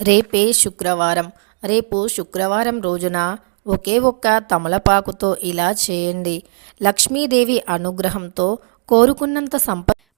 రేపే శుక్రవారం. రేపు శుక్రవారం రోజున ఒకే ఒక్క తమలపాకుతో ఇలా చేయండి. లక్ష్మీదేవి అనుగ్రహంతో కోరుకున్నంత సంపద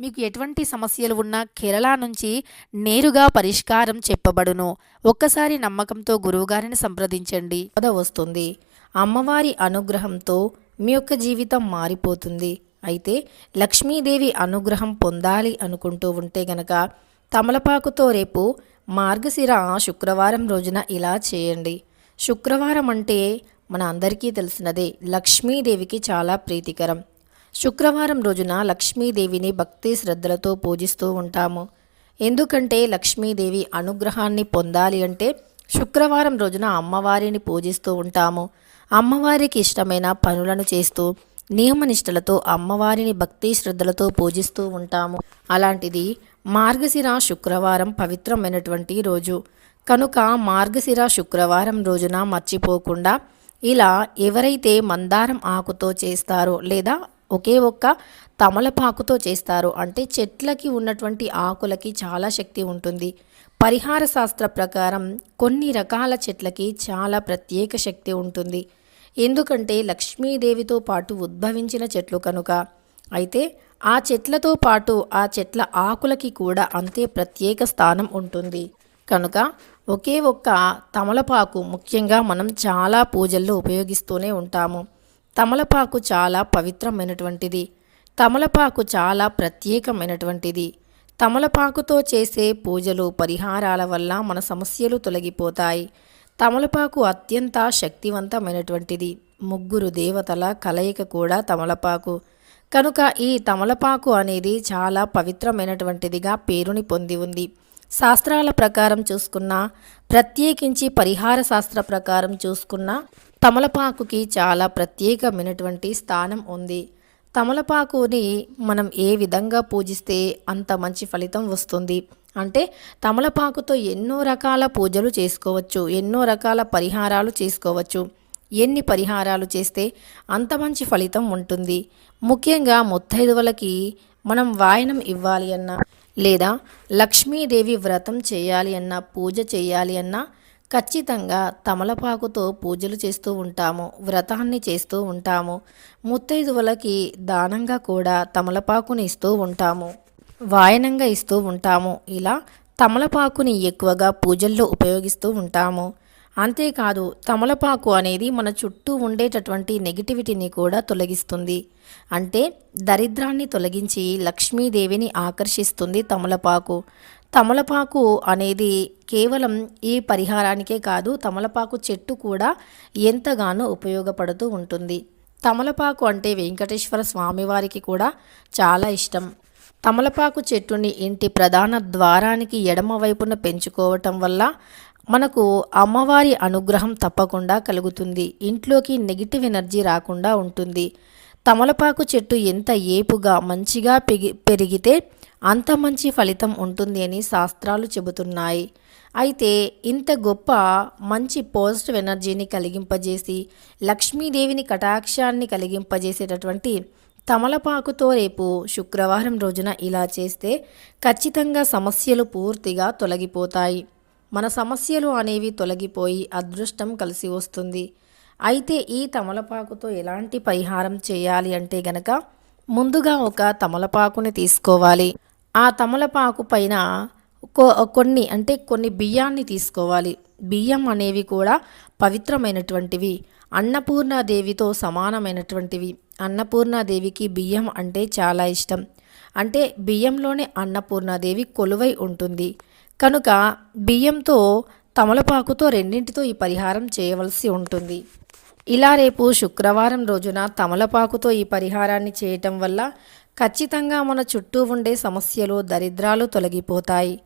మీకు ఎటువంటి సమస్యలు ఉన్నా కేరళ నుంచి నేరుగా పరిష్కారం చెప్పబడును. ఒక్కసారి నమ్మకంతో గురువుగారిని సంప్రదించండి. పద వస్తుంది. అమ్మవారి అనుగ్రహంతో మీ యొక్క జీవితం మారిపోతుంది. అయితే లక్ష్మీదేవి అనుగ్రహం పొందాలి అనుకుంటూ ఉంటే గనక తమలపాకుతో రేపు మార్గశిర శుక్రవారం రోజున ఇలా చేయండి. శుక్రవారం అంటే మన అందరికీ తెలిసినదే లక్ష్మీదేవికి చాలా ప్రీతికరం. శుక్రవారం రోజున లక్ష్మీదేవిని భక్తి శ్రద్ధలతో పూజిస్తూ ఉంటాము. ఎందుకంటే లక్ష్మీదేవి అనుగ్రహాన్ని పొందాలి అంటే శుక్రవారం రోజున అమ్మవారిని పూజిస్తూ ఉంటాము. అమ్మవారికి ఇష్టమైన పనులను చేస్తూ నియమనిష్టలతో అమ్మవారిని భక్తి శ్రద్ధలతో పూజిస్తూ ఉంటాము. అలాంటిది మార్గశిర శుక్రవారం పవిత్రమైనటువంటి రోజు. కనుక మార్గశిర శుక్రవారం రోజున మర్చిపోకుండా ఇలా ఎవరైతే మందారం ఆకుతో చేస్తారో లేదా ఒకే ఒక్క తమలపాకుతో చేస్తారు. అంటే చెట్లకి ఉన్నటువంటి ఆకులకి చాలా శక్తి ఉంటుంది. పరిహార శాస్త్ర ప్రకారం కొన్ని రకాల చెట్లకి చాలా ప్రత్యేక శక్తి ఉంటుంది. ఎందుకంటే లక్ష్మీదేవితో పాటు ఉద్భవించిన చెట్లు కనుక. అయితే ఆ చెట్లతో పాటు ఆ చెట్ల ఆకులకి కూడా అంతే ప్రత్యేక స్థానం ఉంటుంది. కనుక ఒకే ఒక్క తమలపాకు ముఖ్యంగా మనం చాలా పూజల్లో ఉపయోగిస్తూనే ఉంటాము. తమలపాకు చాలా పవిత్రమైనటువంటిది. తమలపాకు చాలా ప్రత్యేకమైనటువంటిది. తమలపాకుతో చేసే పూజలు పరిహారాల వల్ల మన సమస్యలు తొలగిపోతాయి. తమలపాకు అత్యంత శక్తివంతమైనటువంటిది. ముగ్గురు దేవతల కలయిక కూడా తమలపాకు. కనుక ఈ తమలపాకు అనేది చాలా పవిత్రమైనటువంటిదిగా పేరుని పొంది ఉంది. శాస్త్రాల ప్రకారం చూసుకున్నా ప్రత్యేకించి పరిహార శాస్త్ర ప్రకారం చూసుకున్నా తమలపాకుకి చాలా ప్రత్యేకమైనటువంటి స్థానం ఉంది. తమలపాకుని మనం ఏ విధంగా పూజిస్తే అంత మంచి ఫలితం వస్తుంది? అంటే తమలపాకుతో ఎన్నో రకాల పూజలు చేసుకోవచ్చు ఎన్నో రకాల పరిహారాలు చేసుకోవచ్చు. ఎన్ని పరిహారాలు చేస్తే అంత మంచి ఫలితం ఉంటుంది? ముఖ్యంగా ముత్తైదువులకి మనం వాయనం ఇవ్వాలి అన్నా లేదా లక్ష్మీదేవి వ్రతం చేయాలి అన్నా పూజ చేయాలి అన్నా ఖచ్చితంగా తమలపాకుతో పూజలు చేస్తూ ఉంటాము వ్రతాన్ని చేస్తూ ఉంటాము. ముత్తైదువులకి దానంగా కూడా తమలపాకుని ఇస్తూ ఉంటాము. వాయనంగా ఇస్తూ ఉంటాము. ఇలా తమలపాకుని ఎక్కువగా పూజల్లో ఉపయోగిస్తూ ఉంటాము. అంతేకాదు తమలపాకు అనేది మన చుట్టూ ఉండేటటువంటి నెగిటివిటీని కూడా తొలగిస్తుంది. అంటే దరిద్రాన్ని తొలగించి లక్ష్మీదేవిని ఆకర్షిస్తుంది తమలపాకు. తమలపాకు అనేది కేవలం ఈ పరిహారానికే కాదు తమలపాకు చెట్టు కూడా ఎంతగానో ఉపయోగపడుతూ ఉంటుంది. తమలపాకు అంటే వెంకటేశ్వర స్వామివారికి కూడా చాలా ఇష్టం. తమలపాకు చెట్టుని ఇంటి ప్రధాన ద్వారానికి ఎడమ వైపున పెంచుకోవటం వల్ల మనకు అమ్మవారి అనుగ్రహం తప్పకుండా కలుగుతుంది. ఇంట్లోకి నెగిటివ్ ఎనర్జీ రాకుండా ఉంటుంది. తమలపాకు చెట్టు ఎంత ఏపుగా మంచిగా పెగి పెరిగితే అంత మంచి ఫలితం ఉంటుంది అని శాస్త్రాలు చెబుతున్నాయి. అయితే ఇంత గొప్ప మంచి పాజిటివ్ ఎనర్జీని కలిగింపజేసి లక్ష్మీదేవిని కటాక్షాన్ని కలిగింపజేసేటటువంటి తమలపాకుతో రేపు శుక్రవారం రోజున ఇలా చేస్తే ఖచ్చితంగా సమస్యలు పూర్తిగా తొలగిపోతాయి. మన సమస్యలు అనేవి తొలగిపోయి అదృష్టం కలిసి వస్తుంది. అయితే ఈ తమలపాకుతో ఎలాంటి పరిహారం చేయాలి అంటే గనక ముందుగా ఒక తమలపాకుని తీసుకోవాలి. ఆ తమలపాకు పైన కొ- కొన్ని అంటే కొన్ని బియ్యాన్ని తీసుకోవాలి. బియ్యం అనేవి కూడా పవిత్రమైనటువంటివి. అన్నపూర్ణాదేవితో సమానమైనటువంటివి. అన్నపూర్ణాదేవికి బియ్యం అంటే చాలా ఇష్టం. అంటే బియ్యంలోనే అన్నపూర్ణాదేవి కొలువై ఉంటుంది. కనుక బియ్యంతో తమలపాకుతో రెండింటితో ఈ పరిహారం చేయవలసి ఉంటుంది. ఇలా రేపు శుక్రవారం రోజున తమలపాకుతో ఈ పరిహారాన్ని చేయటం వల్ల ఖచ్చితంగా మన చుట్టూ ఉండే సమస్యలు దరిద్రాలు తొలగిపోతాయి.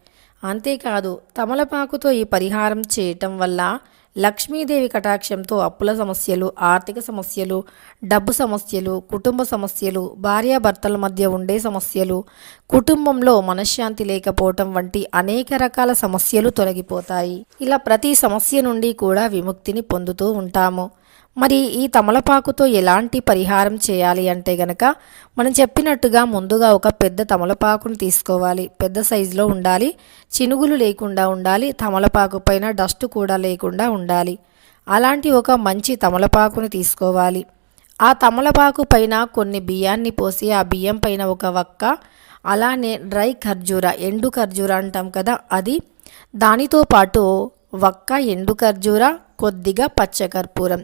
అంతేకాదు తమలపాకుతో ఈ పరిహారం చేయటం వల్ల లక్ష్మీదేవి కటాక్షంతో అప్పుల సమస్యలు ఆర్థిక సమస్యలు డబ్బు సమస్యలు కుటుంబ సమస్యలు భార్యాభర్తల మధ్య ఉండే సమస్యలు కుటుంబంలో మనశ్శాంతి లేకపోవటం వంటి అనేక రకాల సమస్యలు తొలగిపోతాయి. ఇలా ప్రతి సమస్య నుండి కూడా విముక్తిని పొందుతూ ఉంటాము. మరి ఈ తమలపాకుతో ఎలాంటి పరిహారం చేయాలి అంటే గనక మనం చెప్పినట్టుగా ముందుగా ఒక పెద్ద తమలపాకును తీసుకోవాలి. పెద్ద సైజులో ఉండాలి. చినుగులు లేకుండా ఉండాలి. తమలపాకు పైన డస్ట్ కూడా లేకుండా ఉండాలి. అలాంటి ఒక మంచి తమలపాకును తీసుకోవాలి. ఆ తమలపాకు పైన కొన్ని బియ్యాన్ని పోసి ఆ బియ్యం పైన ఒక వక్క అలానే డ్రై ఖర్జూర ఎండు ఖర్జూర అంటాం కదా అది దానితో పాటు వక్క ఎండు ఖర్జూర కొద్దిగా పచ్చకర్పూరం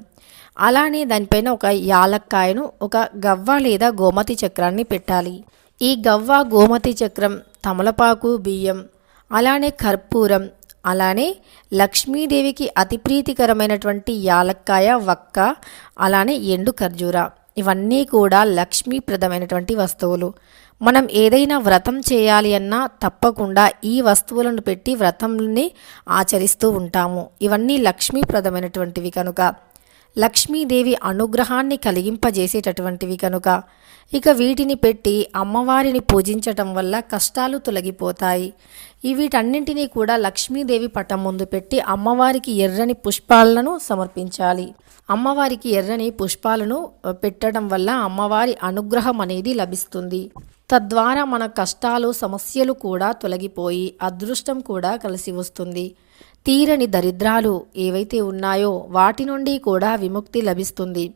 అలానే దానిపైన ఒక యాలక్కాయను ఒక గవ్వ లేదా గోమతి చక్రాన్ని పెట్టాలి. ఈ గవ్వ గోమతి చక్రం తమలపాకు బియ్యం అలానే కర్పూరం అలానే లక్ష్మీదేవికి అతి ప్రీతికరమైనటువంటి యాలక్కాయ వక్క అలానే ఎండు ఖర్జూర. ఇవన్నీ కూడా లక్ష్మీప్రదమైనటువంటి వస్తువులు. మనం ఏదైనా వ్రతం చేయాలి అన్నా తప్పకుండా ఈ వస్తువులను పెట్టి వ్రతంని ఆచరిస్తూ ఉంటాము. ఇవన్నీ లక్ష్మీప్రదమైనటువంటివి కనుక. లక్ష్మీదేవి అనుగ్రహాన్ని కలిగింపజేసేటటువంటివి కనుక ఇక వీటిని పెట్టి అమ్మవారిని పూజించటం వల్ల కష్టాలు తొలగిపోతాయి. ఈ వీటన్నింటినీ కూడా లక్ష్మీదేవి పటం ముందు పెట్టి అమ్మవారికి ఎర్రని పుష్పాలను సమర్పించాలి. అమ్మవారికి ఎర్రని పుష్పాలను పెట్టడం వల్ల అమ్మవారి అనుగ్రహం అనేది లభిస్తుంది. తద్వారా మన కష్టాలు సమస్యలు కూడా తొలగిపోయి అదృష్టం కూడా కలిసి వస్తుంది. తీరని దరిద్రాలు ఏవైతే ఉన్నాయో వాటి నుండి కూడా విముక్తి లభిస్తుంది.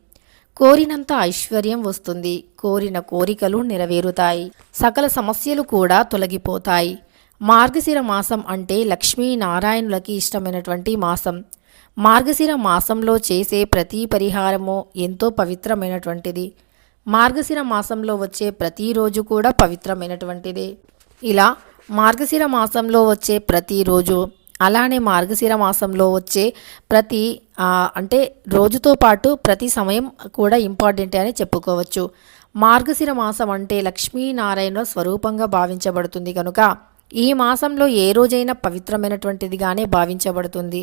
కోరినంత ఐశ్వర్యం వస్తుంది. కోరిన కోరికలు నెరవేరుతాయి. సకల సమస్యలు కూడా తొలగిపోతాయి. మార్గశిర మాసం అంటే లక్ష్మీనారాయణులకి ఇష్టమైనటువంటి మాసం. మార్గశిర మాసంలో చేసే ప్రతి పరిహారము ఎంతో పవిత్రమైనటువంటిది. మార్గశిర మాసంలో వచ్చే ప్రతిరోజు కూడా పవిత్రమైనటువంటిదే. ఇలా మార్గశిర మాసంలో వచ్చే ప్రతిరోజు అలానే మార్గశిర మాసంలో వచ్చే ప్రతి అంటే రోజుతో పాటు ప్రతి సమయం కూడా ఇంపార్టెంటే అని చెప్పుకోవచ్చు. మార్గశిర మాసం అంటే లక్ష్మీనారాయణ స్వరూపంగా భావించబడుతుంది కనుక ఈ మాసంలో ఏ రోజైనా పవిత్రమైనటువంటిదిగానే భావించబడుతుంది.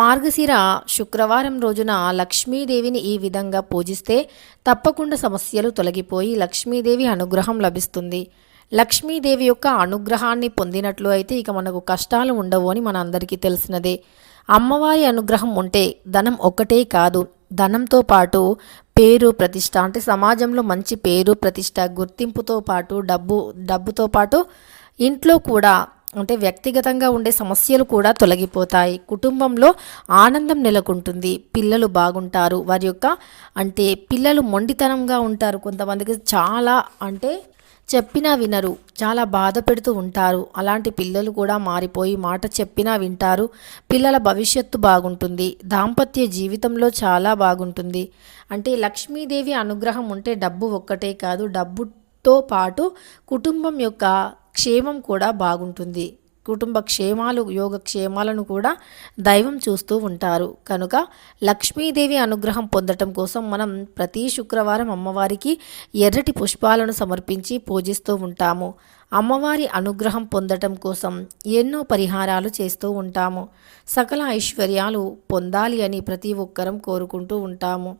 మార్గశిర శుక్రవారం రోజున లక్ష్మీదేవిని ఈ విధంగా పూజిస్తే తప్పకుండా సమస్యలు తొలగిపోయి లక్ష్మీదేవి అనుగ్రహం లభిస్తుంది. లక్ష్మీదేవి యొక్క అనుగ్రహాన్ని పొందినట్లు అయితే ఇక మనకు కష్టాలు ఉండవు అని మన అందరికీ తెలిసినదే. అమ్మవారి అనుగ్రహం ఉంటే ధనం ఒక్కటే కాదు. ధనంతో పాటు పేరు ప్రతిష్ట అంటే సమాజంలో మంచి పేరు ప్రతిష్ట గుర్తింపుతో పాటు డబ్బు డబ్బుతో పాటు ఇంట్లో కూడా అంటే వ్యక్తిగతంగా ఉండే సమస్యలు కూడా తొలగిపోతాయి. కుటుంబంలో ఆనందం నెలకొంటుంది. పిల్లలు బాగుంటారు. వారి యొక్క అంటే పిల్లలు మొండితనంగా ఉంటారు. కొంతమందికి చాలా అంటే చెప్పినా వినరు. చాలా బాధ పెడుతూ ఉంటారు. అలాంటి పిల్లలు కూడా మారిపోయి మాట చెప్పినా వింటారు. పిల్లల భవిష్యత్తు బాగుంటుంది. దాంపత్య జీవితంలో చాలా బాగుంటుంది. అంటే లక్ష్మీదేవి అనుగ్రహం ఉంటే డబ్బు ఒక్కటే కాదు డబ్బుతో పాటు కుటుంబం యొక్క క్షేమం కూడా బాగుంటుంది. కుటుంబ క్షేమాలు యోగ క్షేమాలను కూడా దైవం చూస్తూ ఉంటారు. కనుక లక్ష్మీదేవి అనుగ్రహం పొందటం కోసం మనం ప్రతి శుక్రవారం అమ్మవారికి ఎర్రటి పుష్పాలను సమర్పించి పూజిస్తూ ఉంటాము. అమ్మవారి అనుగ్రహం పొందటం కోసం ఎన్నో పరిహారాలు చేస్తూ ఉంటాము. సకల ఐశ్వర్యాలు పొందాలి అని ప్రతి ఒక్కరం కోరుకుంటూ ఉంటాము.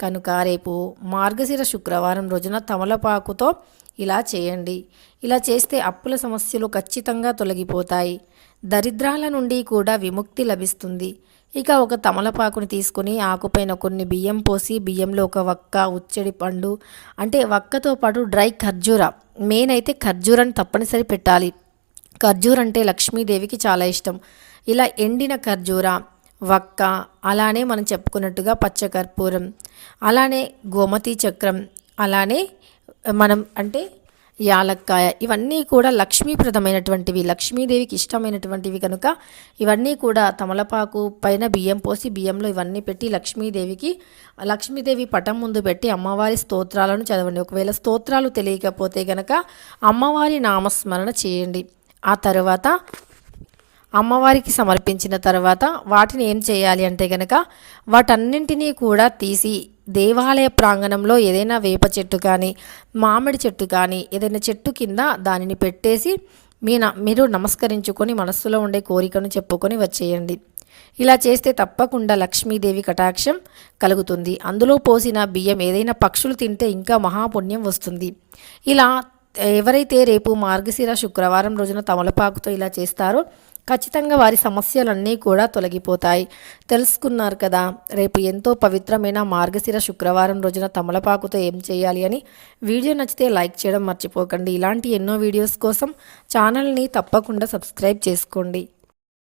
కనుక రేపు మార్గశిర శుక్రవారం రోజున తమలపాకుతో ఇలా చేయండి. ఇలా చేస్తే అప్పుల సమస్యలు ఖచ్చితంగా తొలగిపోతాయి. దరిద్రాల నుండి కూడా విముక్తి లభిస్తుంది. ఇక ఒక తమలపాకుని తీసుకుని ఆకుపైన కొన్ని బియ్యం పోసి బియ్యంలో ఒక వక్క ఉచ్చడి పండు అంటే వక్కతో పాటు డ్రై ఖర్జూర మెయిన్ అయితే ఖర్జూరాన్ని తప్పనిసరి పెట్టాలి. ఖర్జూర అంటే లక్ష్మీదేవికి చాలా ఇష్టం. ఇలా ఎండిన ఖర్జూర వక్క అలానే మనం చెప్పుకున్నట్టుగా పచ్చకర్పూరం అలానే గోమతి చక్రం అలానే మనం అంటే యాలక్కాయ ఇవన్నీ కూడా లక్ష్మీప్రదమైనటువంటివి లక్ష్మీదేవికి ఇష్టమైనటువంటివి కనుక ఇవన్నీ కూడా తమలపాకు పైన బియ్యం పోసి బియ్యంలో ఇవన్నీ పెట్టి లక్ష్మీదేవికి లక్ష్మీదేవి పటం ముందు పెట్టి అమ్మవారి స్తోత్రాలను చదవండి. ఒకవేళ స్తోత్రాలు తెలియకపోతే గనక అమ్మవారి నామస్మరణ చేయండి. ఆ తర్వాత అమ్మవారికి సమర్పించిన తర్వాత వాటిని ఏం చేయాలి అంటే గనక వాటన్నింటినీ కూడా తీసి దేవాలయ ప్రాంగణంలో ఏదైనా వేప చెట్టు కానీ మామిడి చెట్టు కానీ ఏదైనా చెట్టు కింద దానిని పెట్టేసి మీ న- మీరు నమస్కరించుకొని మనస్సులో ఉండే కోరికను చెప్పుకొని వచ్చేయండి. ఇలా చేస్తే తప్పకుండా లక్ష్మీదేవి కటాక్షం కలుగుతుంది. అందులో పోసిన బియ్యం ఏదైనా పక్షులు తింటే ఇంకా మహాపుణ్యం వస్తుంది. ఇలా ఎవరైతే రేపు మార్గశిర శుక్రవారం రోజున తమలపాకుతో ఇలా చేస్తారో ఖచ్చితంగా వారి సమస్యలన్నీ కూడా తొలగిపోతాయి. తెలుసుకున్నారు కదా రేపు ఎంతో పవిత్రమైన మార్గశిర శుక్రవారం రోజున తమలపాకుతో ఏం చేయాలి అని. వీడియో నచ్చితే లైక్ చేయడం మర్చిపోకండి. ఇలాంటి ఎన్నో వీడియోస్ కోసం ఛానల్ని తప్పకుండా సబ్స్క్రైబ్ చేసుకోండి.